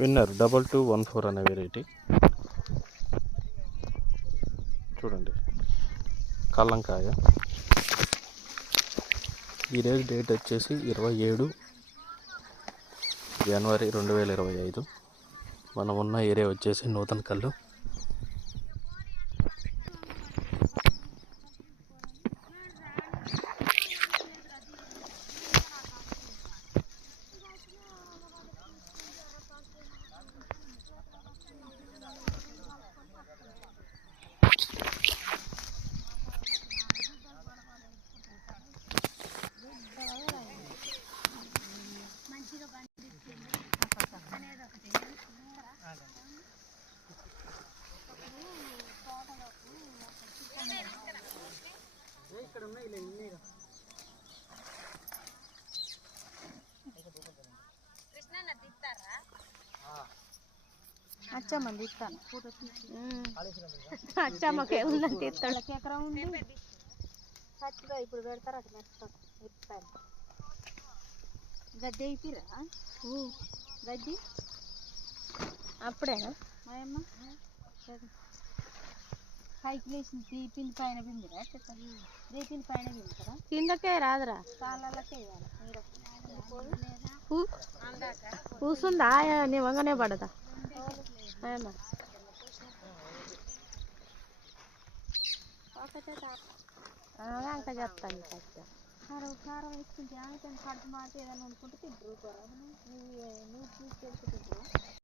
Winner double two one four అనే variety చూడండి. కల్లంకాయ. ఈరోజు డేట్ వచ్చేసి ఇరవై ఏడు జనవరి రెండు వేల ఇరవై ఐదు. మనం ఉన్న ఏరియా వచ్చేసి నూతన కల్లు. అచ్చమ్మని తీస్తాను అచ్చమ్మకే ఉందని తీస్తాడు. ఎకరం ఉంది? ఇప్పుడు పెడతారు అటు నెక్స్ట్ ఇస్తాను. గడ్డి అయిపోయిరా గడ్డి? అప్పుడేనా? మాయమ్మ? పైకి లేచింది పైన బిందిరా? దీపిని పైన బిందురా? కిందకే రాదురా. కాళ్ళకే కూసుందా? నీ వంగనే పడదా? ఏమా. అంక చెప్తాను కారం కారం వేసుకుంటే ఆమె కడుపు మాట ఏదైనా వండుకుంటే తింటారు. నువ్వు నువ్వు తింటారు